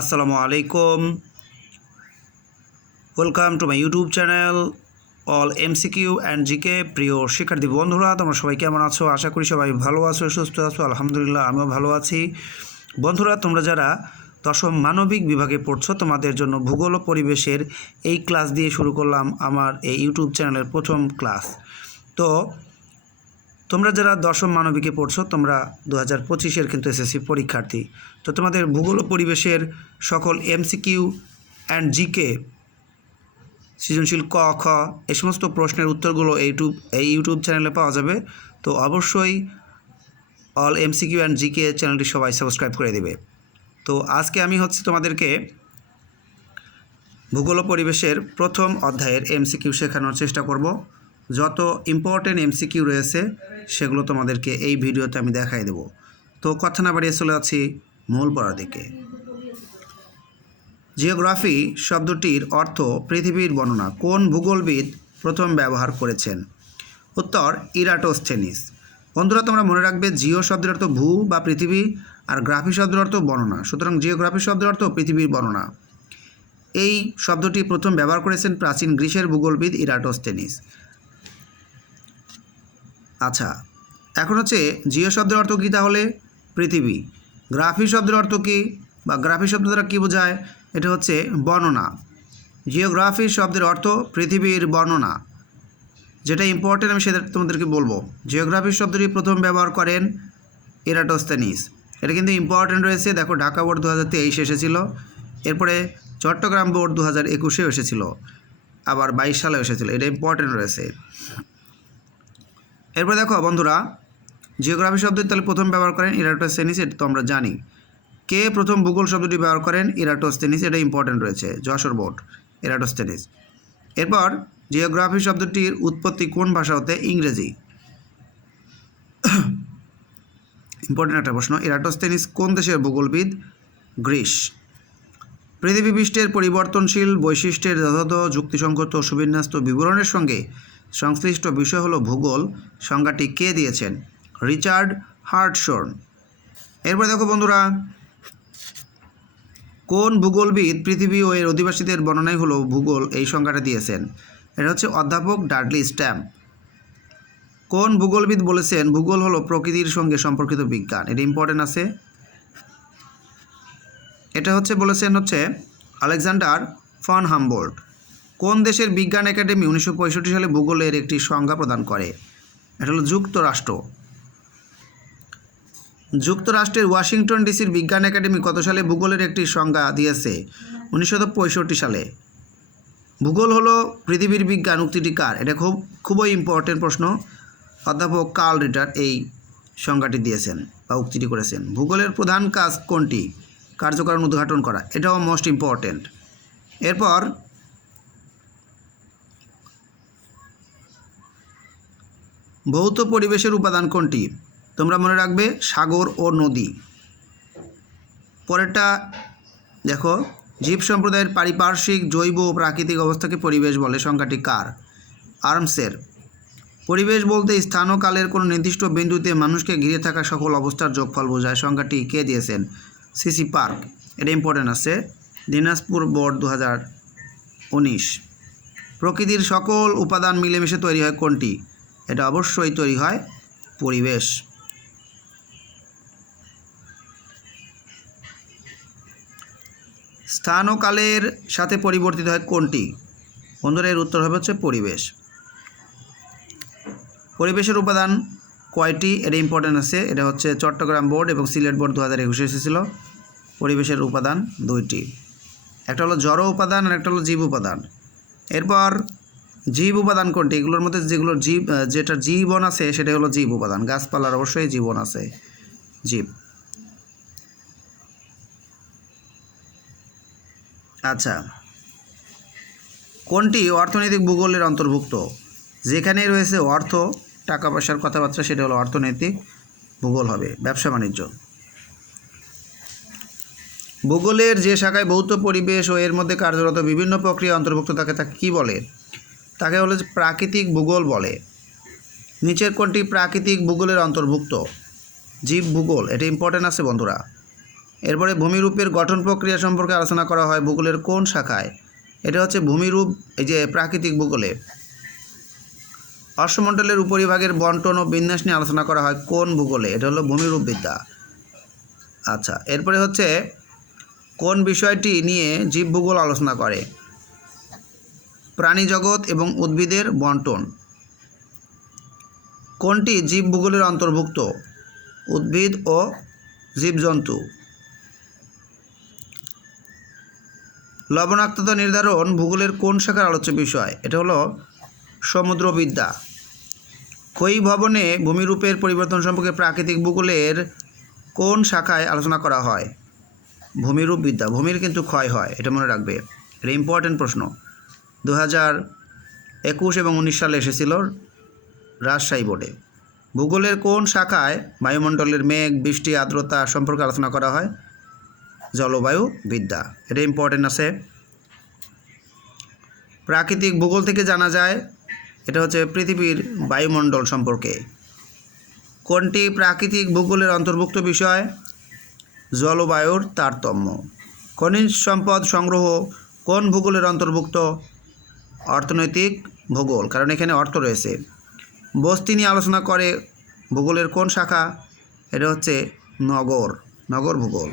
আসসালামু আলাইকুম। Welcome to my YouTube channel all M MCQ and GK প্রিয় শিক্ষার্থী বন্ধুরা, তোমরা সবাই কেমন আছো? আশা করি সবাই ভালো আছো, সুস্থ আছো। আলহামদুলিল্লাহ, আমিও ভালো আছি। বন্ধুরা, তোমরা যারা দশম মানবিক বিভাগে পড়ছো, তোমাদের জন্য ভূগোল পরিবেশের এই ক্লাস দিয়ে শুরু করলাম আমার এই ইউটিউব চ্যানেলের প্রথম ক্লাস তো তোমরা যারা দশম মানবিকে পড়ছো, তোমরা দু হাজার পঁচিশের কিন্তু এসএসসি পরীক্ষার্থী। তো তোমাদের ভূগোল ও পরিবেশের সকল এমসিকিউ অ্যান্ড জিকে সৃজনশীল ক, খ, এ সমস্ত প্রশ্নের উত্তরগুলো ইউটিউব, এই ইউটিউব চ্যানেলে পাওয়া যাবে। তো অবশ্যই অল এমসিকিউ অ্যান্ড জিকে চ্যানেলটি সবাই সাবস্ক্রাইব করে দেবে। তো আজকে আমি হচ্ছে তোমাদেরকে ভূগোল পরিবেশের প্রথম অধ্যায়ের এমসিকিউ শেখানোর চেষ্টা করব। যত ইম্পর্টেন্ট এমসিকিউ রয়েছে, সেগুলো তোমাদেরকে এই ভিডিওতে আমি দেখাই দেব। তো কথা না বাড়িয়ে চলে আছি মূল পড়ার দিকে। জিওগ্রাফি শব্দটির অর্থ পৃথিবীর বর্ণনা, কোন ভূগোলবিদ প্রথম ব্যবহার করেছেন? উত্তর ইরাটোস্থেনিস বন্ধুরা, তোমরা মনে রাখবে জিও শব্দের অর্থ ভূ বা পৃথিবী, আর গ্রাফি শব্দের অর্থ বর্ণনা। সুতরাং জিওগ্রাফি শব্দের অর্থ পৃথিবীর বর্ণনা। এই শব্দটি প্রথম ব্যবহার করেছেন প্রাচীন গ্রিসের ভূগোলবিদ ইরাটোস্থেনিস আচ্ছা এখন হচ্ছে জিও শব্দের অর্থ কী তাহলে? পৃথিবী। গ্রাফি শব্দের অর্থ কী? বা গ্রাফি শব্দ দ্বারা কী বোঝায়? এটা হচ্ছে বর্ণনা। জিওগ্রাফি শব্দের অর্থ পৃথিবীর বর্ণনা। যেটা ইম্পর্টেন্ট আমি সেটা তোমাদেরকে বলব। জিওগ্রাফি শব্দটি প্রথম ব্যবহার করেন এরাটোস্তেনিস এটা কিন্তু ইম্পর্টেন্ট রয়েছে। দেখো, ঢাকা বোর্ড দু হাজার তেইশে এসেছিল। এরপরে চট্টগ্রাম বোর্ড দু হাজার একুশেও এসেছিল। আবার বাইশ সালেও এসেছিল। এটা ইম্পর্টেন্ট রয়েছে। এরপরে দেখো বন্ধুরা জিওগ্রাফি শব্দটি তাহলে প্রথম ব্যবহার করেন ইরাটোস্তেনিস এটা তো আমরা জানি। কে প্রথম ভূগোল শব্দটি ব্যবহার করেন? ইরাটোস্তেনিস এটা ইম্পর্টেন্ট রয়েছে, যশোর বোর্ড ইরাটোস্তেনিস এরপর জিওগ্রাফি শব্দটির উৎপত্তি কোন ভাষা হতে? ইংরেজি। ইম্পর্টেন্ট একটা প্রশ্ন ইরাটোস্তেনিস কোন দেশের ভূগোলবিদ? গ্রিস। পৃথিবী পৃষ্ঠের পরিবর্তনশীল বৈশিষ্ট্যের যথাযথ যুক্তিসঙ্গত সুবিন্যস্ত বিবরণের সঙ্গে সংশ্লিষ্ট বিষয় হলো ভূগোল। সংজ্ঞাটি কে দিয়েছেন? Richard Hartshorne. এরপরে দেখো বন্ধুরা, কোন ভূগোলবিদ পৃথিবী ও এর অধিবাসীদের বর্ণনাই হলো ভূগোল এই সংজ্ঞাটা দিয়েছেন? এটা হচ্ছে অধ্যাপক ডাডলি স্ট্যাম্প। কোন ভূগোলবিদ বলেছেন ভূগোল হলো প্রকৃতির সঙ্গে সম্পর্কিত বিজ্ঞান? এটা ইম্পর্টেন্ট আছে। এটা হচ্ছে বলেছেন হচ্ছে আলেকজান্ডার ফন হামবোল্ট। কোন দেশের বিজ্ঞান একাডেমি উনিশশো পঁয়ষট্টি সালে ভূগোলের একটি সংজ্ঞা প্রদান করে? এটা হলো যুক্তরাষ্ট্র। যুক্তরাষ্ট্রের ওয়াশিংটন ডিসির বিজ্ঞান একাডেমি কত সালে ভূগোলের একটি সংজ্ঞা দিয়েছে? উনিশশো পঁয়ষট্টি সালে। ভূগোল হলো পৃথিবীর বিজ্ঞান, উক্তিটি কার? এটা খুব, খুবই ইম্পর্টেন্ট প্রশ্ন। অধ্যাপক কার্ল রিটার এই সংজ্ঞাটি দিয়েছেন বা উক্তিটি করেছেন। ভূগোলের প্রধান কাজ কোনটি? কার্যকারণ উদ্ঘাটন করা। এটাও মোস্ট ইম্পর্টেন্ট এরপর ভৌত পরিবেশের উপাদান কোনটি? তোমরা মনে রাখবে সাগর ও নদী। পরেরটা, দেখো, জীব সম্প্রদায়ের পারিপার্শ্বিক, জৈব ও প্রাকৃতিক অবস্থাকে পরিবেশ বলে। সংখ্যাটি কার? আর্মসের। পরিবেশ বলতে স্থান ও কালের কোনো নির্দিষ্ট বিন্দুতে মানুষকে ঘিরে থাকা সকল অবস্থার যোগফল বোঝায়। সংখ্যাটি কে দিয়েছেন? CC park. এটা ইম্পর্টেন্ট আছে। দিনাজপুর বোর্ড দু হাজার উনিশ। প্রকৃতির সকল উপাদান মিলেমিশে তৈরি হয় কোনটি? এটা অবশ্যই তৈরি হয় পরিবেশ। স্থান ও কালের সাথে পরিবর্তিত হয় কোনটি? বন্ধুরা, এর উত্তর হবে হচ্ছে পরিবেশ। পরিবেশের উপাদান কয়টি? এটা ইম্পর্টেন্ট আছে। এটা হচ্ছে চট্টগ্রাম বোর্ড এবং সিলেট বোর্ড দু হাজার একুশে এসেছিল। পরিবেশের উপাদান দুইটি। একটা হলো জড় উপাদান আর একটা হলো জীব উপাদান। এরপর জীব উপাদান কোনটি? এগুলোর মধ্যে যেগুলোর জীব যেটা জীবন আছে, সেটা হলো জীব উপাদান। গাছপালার অবশ্যই জীবন আছে, জীব। আচ্ছা। কোনটি অর্থনৈতিক ভূগোলের অন্তর্ভুক্ত? যেখানে রয়েছে অর্থ, টাকা পয়সার কথাবার্তা, সেটা হলো অর্থনৈতিক ভূগোল হবে, ব্যবসা বাণিজ্য। ভূগোলের যে শাখায় ভৌত পরিবেশ ও এর মধ্যে কার্যরত বিভিন্ন প্রক্রিয়া অন্তর্ভুক্ত থাকে তাকে কী বলে? তাকে বলে প্রাকৃতিক ভূগোল বলে। নিচের কোনটি প্রাকৃতিক ভূগোলের অন্তর্ভুক্ত। জীব ভূগোল, এটা ইম্পর্টেন্ট আছে বন্ধুরা। এরপরে ভূমিরূপের গঠন প্রক্রিয়া সম্পর্কে আলোচনা করা হয় ভূগোলের কোন শাখায়। এটা হচ্ছে ভূমিরূপ, এই যে প্রাকৃতিক ভূগোলে। অশ্বমণ্ডলের উপরিভাগের বন্টন ও বিন্যাস নিয়ে আলোচনা করা হয় কোন ভূগোলে, এটা হলো ভূমিরূপ বিদ্যা আচ্ছা এরপরে হচ্ছে কোন বিষয়টি নিয়ে জীব ভূগোল আলোচনা করে। প্রাণী জগৎ এবং উদ্ভিদের বন্টন। কোনটি জীব ভূগোলের অন্তর্ভুক্ত? উদ্ভিদ ও জীবজন্তু। লবণাক্ততা নির্ধারণ ভূগোলের কোন শাখার আলোচ্য বিষয়? এটা হলো সমুদ্রবিদ্যা। ক্ষয়ী ভবনে ভূমিরূপের পরিবর্তন সম্পর্কে প্রাকৃতিক ভূগোলের কোন শাখায় আলোচনা করা হয়? ভূমিরূপ বিদ্যা ভূমির কিন্তু ক্ষয় হয়, এটা মনে রাখবে। এটা ইম্পর্টেন্ট প্রশ্ন। দু হাজার একুশ এবং উনিশ সালে এসেছিল রাজশাহী বোর্ডে। ভূগোলের কোন শাখায় বায়ুমণ্ডলের মেঘ, বৃষ্টি, আর্দ্রতা সম্পর্কে আলোচনা করা হয়? জলবায়ু বিদ্যা। এটা ইম্পর্টেন্ট আছে। প্রাকৃতিক ভূগোল থেকে জানা যায়, এটা হচ্ছে পৃথিবীর বায়ুমণ্ডল সম্পর্কে। কোনটি প্রাকৃতিক ভূগোলের অন্তর্ভুক্ত বিষয়? জলবায়ুর তারতম্য। খনিজ সম্পদ সংগ্রহ কোন ভূগোলের অন্তর্ভুক্ত? অর্থনৈতিক ভূগোল, কারণ এখানে অর্থ রয়েছে। বস্তি নিয়ে আলোচনা করে ভূগোলের কোন শাখা? এটা হচ্ছে নগর নগর ভূগোল।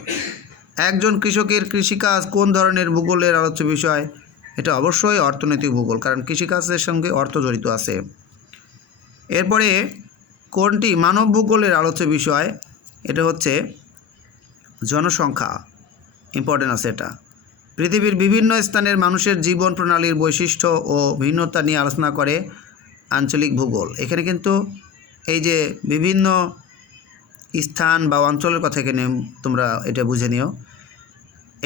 একজন কৃষকের কৃষিকাজ কোন ধরনের ভূগোলের আলোচ্য বিষয়? এটা অবশ্যই অর্থনৈতিক ভূগোল, কারণ কৃষিকাজের সঙ্গে অর্থ জড়িত আছে। এরপরে কোনটি মানব ভূগোলের আলোচ্য বিষয়? এটা হচ্ছে জনসংখ্যা ইম্পর্টেন্ট আছে এটা। পৃথিবীর বিভিন্ন স্থানের মানুষের জীবন প্রণালীর বৈশিষ্ট্য ও ভিন্নতা নিয়ে আলোচনা করে আঞ্চলিক ভূগোল। এখানে কিন্তু এই যে বিভিন্ন স্থান বা অঞ্চলের কথা এখানে তোমরা এটা বুঝে নিও।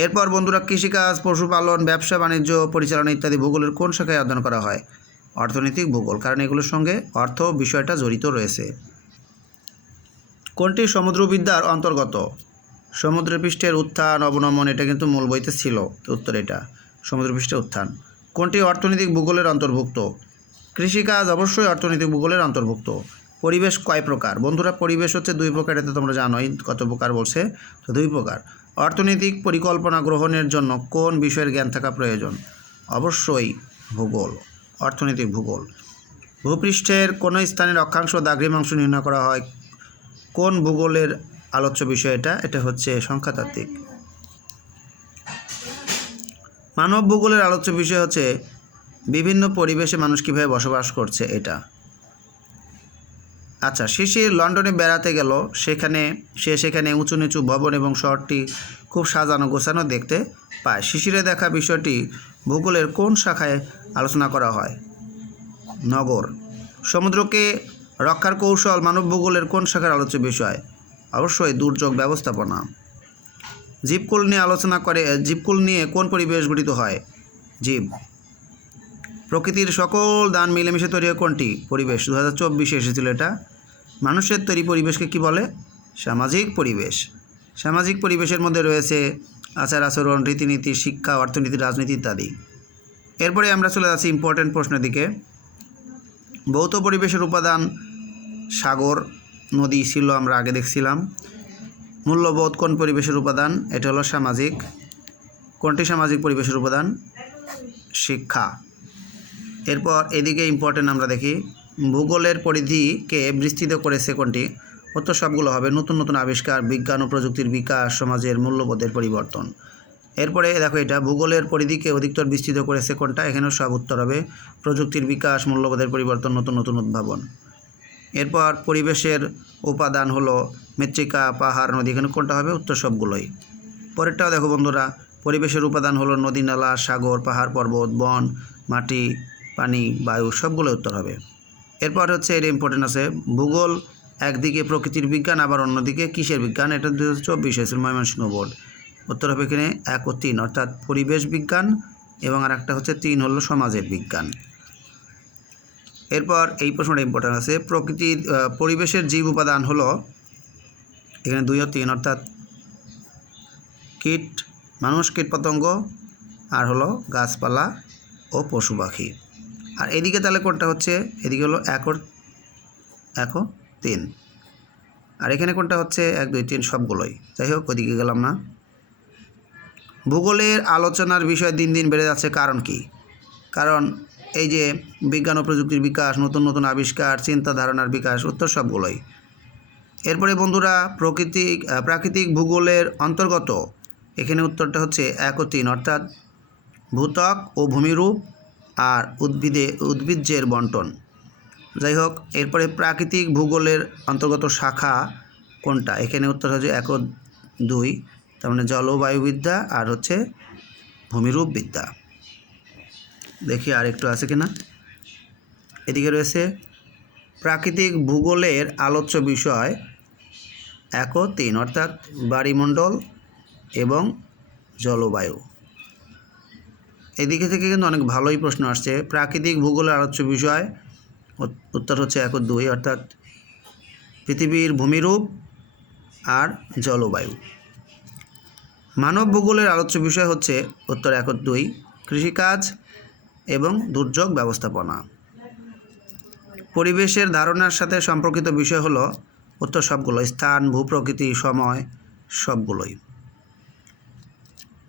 এরপর বন্ধুরা কৃষিকাজ, পশুপালন, ব্যবসা, বাণিজ্য, পরিচালনা ইত্যাদি ভূগোলের কোন শাখায় অধ্যয়ন করা হয়? অর্থনৈতিক ভূগোল, কারণ এগুলোর সঙ্গে অর্থ বিষয়টা জড়িত রয়েছে। কোনটি সমুদ্রবিদ্যার অন্তর্গত? সমুদ্র পৃষ্ঠের উত্থান অবনমন, এটা কিন্তু মূল বইতে ছিল উত্তর এটা সমুদ্র পৃষ্ঠের উত্থান। কোনটি অর্থনৈতিক ভূগোলের অন্তর্ভুক্ত? কৃষিকাজ অবশ্যই অর্থনৈতিক ভূগোলের অন্তর্ভুক্ত। পরিবেশ কয় প্রকার? বন্ধুরা, পরিবেশ হচ্ছে দুই প্রকার এতে তোমরা জানোই, কত প্রকার বলছে, তো দুই প্রকার। অর্থনৈতিক পরিকল্পনা গ্রহণের জন্য কোন বিষয়ের জ্ঞান থাকা প্রয়োজন? অবশ্যই ভূগোল, অর্থনৈতিক ভূগোল। ভূপৃষ্ঠের কোনো স্থানের অক্ষাংশ দাগ্রিমাংশ নির্ণয় করা হয়? কোন ভূগোলের আলোচ্য বিষয় এটা এটা হচ্ছে সংখ্যাতাত্ত্বিক। মানব ভূগোলের আলোচ্য বিষয় হচ্ছে বিভিন্ন পরিবেশে মানুষ কীভাবে বসবাস করছে এটা। আচ্ছা শিশির লন্ডনে বেড়াতে গেল, সেখানে, সে সেখানে উঁচু নিচু ভবন এবং শহরটি খুব সাজানো গোছানো দেখতে পায়। শিশিরে দেখা বিষয়টি ভূগোলের কোন শাখায় আলোচনা করা হয়? নগর। সমুদ্রকে রক্ষার কৌশল মানব ভূগোলের কোন শাখার আলোচ্য বিষয়? অবশ্যই দুর্যোগ ব্যবস্থাপনা। জীবকুল নিয়ে আলোচনা করে, জীবকুল নিয়ে কোন পরিবেশ গঠিত হয়? জীব। প্রকৃতির সকল দান মিলেমিশে তৈরি হয় কোনটি? পরিবেশ। দু হাজার চব্বিশে এসেছিল এটা। মানুষের তৈরি পরিবেশকে কি বলে? সামাজিক পরিবেশ। সামাজিক পরিবেশের মধ্যে রয়েছে আচার আচরণ, রীতিনীতি, শিক্ষা, অর্থনীতি, রাজনীতি ইত্যাদি। এরপরে আমরা চলে যাচ্ছি ইম্পর্টেন্ট প্রশ্নের দিকে। ভৌত পরিবেশের উপাদান সাগর। নদী ছিল আমরা আগে দেখছিলাম। মূল্যবোধ কোন পরিবেশের উপাদান? এটা হলো সামাজিক। কোনটি সামাজিক পরিবেশের উপাদান? শিক্ষা। এরপর এদিকে ইম্পর্টেন্ট আমরা দেখি, ভূগোলের পরিধিকে বিস্তৃত করেছে কোনটি? উত্তর সবগুলো হবে, নতুন নতুন আবিষ্কার, বিজ্ঞান ও প্রযুক্তির বিকাশ, সমাজের মূল্যবোধের পরিবর্তন। এরপরে দেখো এটা, ভূগোলের পরিধিকে অধিকতর বিস্তৃত করেছে কোনটা? এখানেও সব উত্তর হবে। প্রযুক্তির বিকাশ, মূল্যবোধের পরিবর্তন, নতুন নতুন উদ্ভাবন। এরপর পরিবেশের উপাদান হলো মৃত্তিকা, পাহাড়, নদী। এখানে কোনটা হবে? উত্তর সবগুলোই। পরেরটাও দেখো বন্ধুরা, পরিবেশের উপাদান হলো নদী, নালা, সাগর, পাহাড়, পর্বত, বন, মাটি, পানি, বায়ু সবগুলো উত্তর হবে। এরপর হচ্ছে এর ইম্পর্টেন্ট আছে, ভূগোল একদিকে প্রকৃতির বিজ্ঞান, আবার অন্যদিকে কিসের বিজ্ঞান? এটা দু হাজার চব্বিশ হয়েছিল ময়মনসিংহ বোর্ড। উত্তর হবে এখানে এক ও তিন, অর্থাৎ পরিবেশ বিজ্ঞান এবং আর একটা হচ্ছে তিন হলো সমাজের বিজ্ঞান। এরপর এই প্রশ্নটা ইম্পর্টেন্ট আছে। প্রকৃতির পরিবেশের জীব উপাদান হলো এখানে দুই ও তিন, অর্থাৎ কীট, মানুষ, কীট পতঙ্গ, আর হলো গাছপালা ও পশু পাখি। আর এদিকে তাহলে কোনটা হচ্ছে? এদিকে হলো এক এক তিন। আর এখানে কোনটা হচ্ছে? এক, দুই, তিন, সবগুলোই। যাই হোক ওদিকে গেলাম না। ভূগোলের আলোচনার বিষয় দিন দিন বেড়ে যাচ্ছে, কারণ কি? কারণ এই যে বিজ্ঞান ও প্রযুক্তির বিকাশ, নতুন নতুন আবিষ্কার, চিন্তা ধারণার বিকাশ, উত্তর সবগুলোই। এরপরে বন্ধুরা, প্রকৃতিক প্রাকৃতিক ভূগোলের অন্তর্গত। এখানে উত্তরটা হচ্ছে এক ও তিন, অর্থাৎ ভূত্বক ও ভূমিরূপ আর উদ্ভিদে, উদ্ভিজ্জের বন্টন। যাই হোক, এরপরে প্রাকৃতিক ভূগোলের অন্তর্গত শাখা কোনটা? এখানে উত্তর হচ্ছে এক ও দুই, তার মানে জলবায়ুবিদ্যা আর হচ্ছে ভূমিরূপ বিদ্যা দেখি আর একটু আছে কিনা। এদিকে রয়েছে প্রাকৃতিক ভূগোলের আলোচ্য বিষয় এক তিন, অর্থাৎ বাড়িমণ্ডল এবং জলবায়ু। এদিকে থেকে কিন্তু অনেক ভালোই প্রশ্ন আসছে। প্রাকৃতিক ভূগোলের আলোচ্য বিষয়, উত- উত্তর হচ্ছে এক দুই, অর্থাৎ পৃথিবীর ভূমিরূপ আর জলবায়ু। মানব ভূগোলের আলোচ্য বিষয় হচ্ছে উত্তর এক দুই, কৃষিকাজ এবং দুর্যোগ ব্যবস্থাপনা। পরিবেশের ধারণার সাথে সম্পর্কিত বিষয় হলো উত্তর সবগুলো, স্থান, ভূপ্রকৃতি, সময়, সবগুলোই।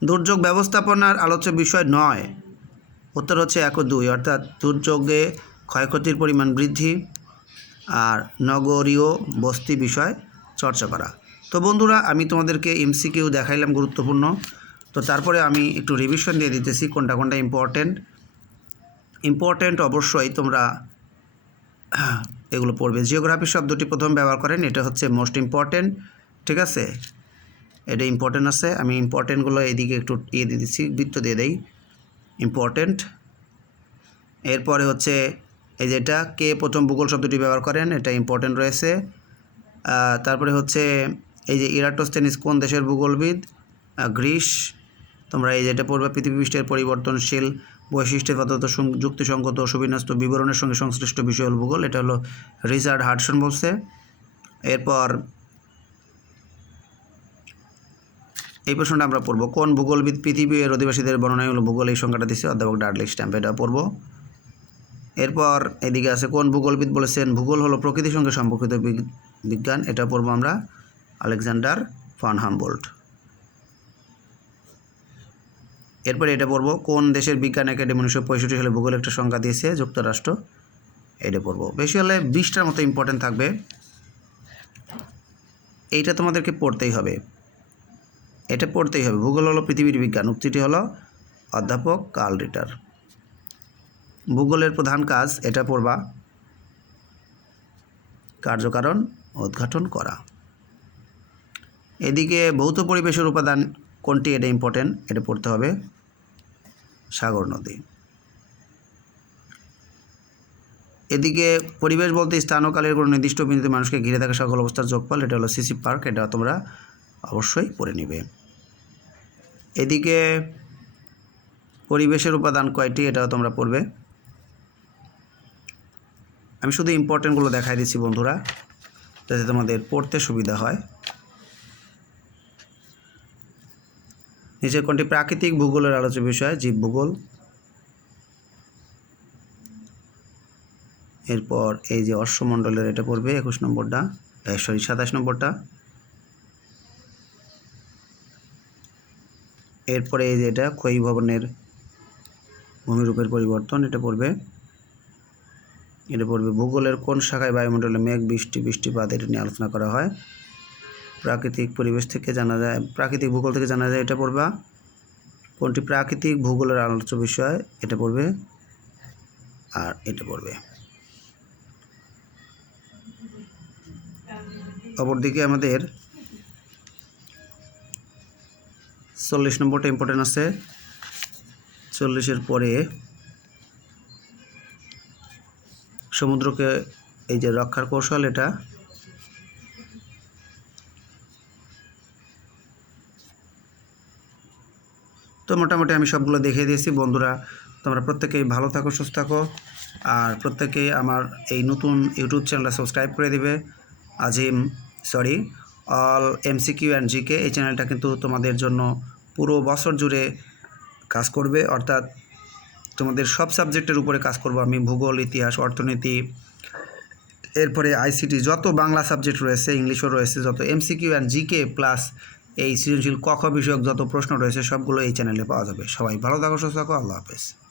দুর্যোগ ব্যবস্থাপনার আলোচ্য বিষয় নয়, উত্তর হচ্ছে এক দুই, অর্থাৎ দুর্যোগে ক্ষয়ক্ষতির পরিমাণ বৃদ্ধি আর নগরীয় বস্তি বিষয় চর্চা করা। তো বন্ধুরা, আমি তোমাদেরকে এমসিকিউ দেখাইলাম গুরুত্বপূর্ণ। তো তারপরে আমি একটু রিভিশন দিয়ে দিতেছি কোনটা কোনটা ইম্পর্টেন্ট ইম্পর্টেন্ট অবশ্যই তোমরা, এগুলো পড়বে। জিওগ্রাফি শব্দটি প্রথম ব্যবহার করেন, এটা হচ্ছে মোস্ট ইম্পর্টেন্ট ঠিক আছে? এটা ইম্পর্টেন্ট আছে, আমি ইম্পর্টেন্টগুলো এইদিকে একটু ইয়ে দিয়ে দিচ্ছি, বৃত্ত দিয়ে দেই। ইম্পর্টেন্ট এরপরে হচ্ছে, এই যেটা কে প্রথম ভূগোল শব্দটি ব্যবহার করেন, এটা ইম্পর্টেন্ট রয়েছে। তারপরে হচ্ছে, এই যে ইরাটোস্টেনিস কোন দেশের ভূগোলবিদ? গ্রিস, তোমরা এই যেটা পড়বে, পৃথিবী পৃষ্ঠের পরিবর্তনশীল বৈশিষ্ট্যের সং- যুক্তিসঙ্গত সুবিন্যস্ত বিবরণের সঙ্গে সংশ্লিষ্ট বিষয় হল ভূগোল, এটা হলো রিচার্ড হার্টসন বলছে। এরপর এই প্রশ্নটা আমরা পড়ব। কোন ভূগোলবিদ পৃথিবীর অধিবাসীদের বর্ণনায় হলো ভূগোল এই সংখ্যাটা দিচ্ছে অধ্যাপক ডার্লিক স্ট্যাম্প এটা পড়ব। এরপর এদিকে আছে, কোন ভূগোলবিদ বলেছেন ভূগোল হলো প্রকৃতির সঙ্গে সম্পর্কিত বিজ্ঞান, এটা পড়ব আমরা। Alexander von Humboldt. এরপরে এটা পড়ব, কোন দেশের বিজ্ঞান একাডেমি উনিশশো পঁয়ষট্টি সালে ভূগোল একটা সংখ্যা দিয়েছে? যুক্তরাষ্ট্র। এটা পড়ব। বেশি হলে বিশটার মতো ইম্পর্টেন্ট থাকবে। এইটা তোমাদেরকে পড়তেই হবে। এটা পড়তেই হবে। ভূগোল হলো পৃথিবীর বিজ্ঞান। উক্তিটি হলো অধ্যাপক কার্ল রিটার। ভূগোলের প্রধান কাজ এটা পড়বা। কার্যকারণ, উদ্ঘাটন করা। এদিকে ভৌত পরিবেশের উপাদান কোনটি এটা ইম্পর্টেন্ট এটা পড়তে হবে সাগর নদী। এদিকে পরিবেশ বলতে স্থান ও কালের কোনো নির্দিষ্ট বিন্দুতে মানুষকে ঘিরে থাকা সকল অবস্থার যোগফল, এটা হলো সিসি পার্ক এটা তোমরা অবশ্যই পড়ে নিবে। এদিকে পরিবেশের উপাদান কয়টি, এটাও তোমরা পড়বে। আমি শুধু ইম্পর্টেন্টগুলো দেখাই দিচ্ছি বন্ধুরা, যাতে তোমাদের পড়তে সুবিধা হয়। নিচের কোনটি প্রাকৃতিক ভূগোলের আলোচ্য বিষয়? জীব ভূগোল। এরপর এই যে অশ্বমণ্ডলের এটা পড়বে, একুশ নম্বরটা। সরি, সাতাশ নম্বরটা। এরপরে এই যে এটা ক্ষয়ী ভবনের ভূমিরূপের পরিবর্তন, এটা পড়বে। এটা পড়বে, ভূগোলের কোন শাখায় বায়ুমণ্ডলে মেঘ, বৃষ্টি, বৃষ্টিপাত, এটা নিয়ে আলোচনা করা হয়। প্রাকৃতিক পরিবেশ থেকে জানা যায়, প্রাকৃতিক ভূগোল থেকে জানা যায় এটা পড়বা। কোনটি প্রাকৃতিক ভূগোলের আলোচ্য বিষয়, এটা পড়বে। আর এটা পড়বে। অপরদিকে আমাদের চল্লিশ নম্বরটা ইম্পর্টেন্ট আছে। চল্লিশের পরে সমুদ্রকে, এই যে রক্ষার কৌশল এটা মোটামুটি আমি সবগুলো দেখিয়ে দিয়েছি। বন্ধুরা, তোমরা প্রত্যেকেই ভালো থাকো, সুস্থ থাকো। আর প্রত্যেকেই আমার এই নতুন ইউটিউব চ্যানেলটা সাবস্ক্রাইব করে দিবে। Azim sorry all MCQ and GK এই চ্যানেলটা কিন্তু তোমাদের জন্য পুরো বছর জুড়ে কাজ করবে। অর্থাৎ তোমাদের সব সাবজেক্টের উপরে কাজ করব আমি। ভূগোল, ইতিহাস, অর্থনীতি, এরপরে আইসিটি যত বাংলা সাবজেক্ট রয়েছে, ইংলিশও রয়েছে, যত এমসিকিউ অ্যান্ড জিকে প্লাস এই সৃজনশীল কক্ষ বিষয়ক যত প্রশ্ন রয়েছে সবগুলো এই চ্যানেলে পাওয়া যাবে। সবাই ভালো থাকো, সুস্থ থাকো, আল্লাহ হাফেজ।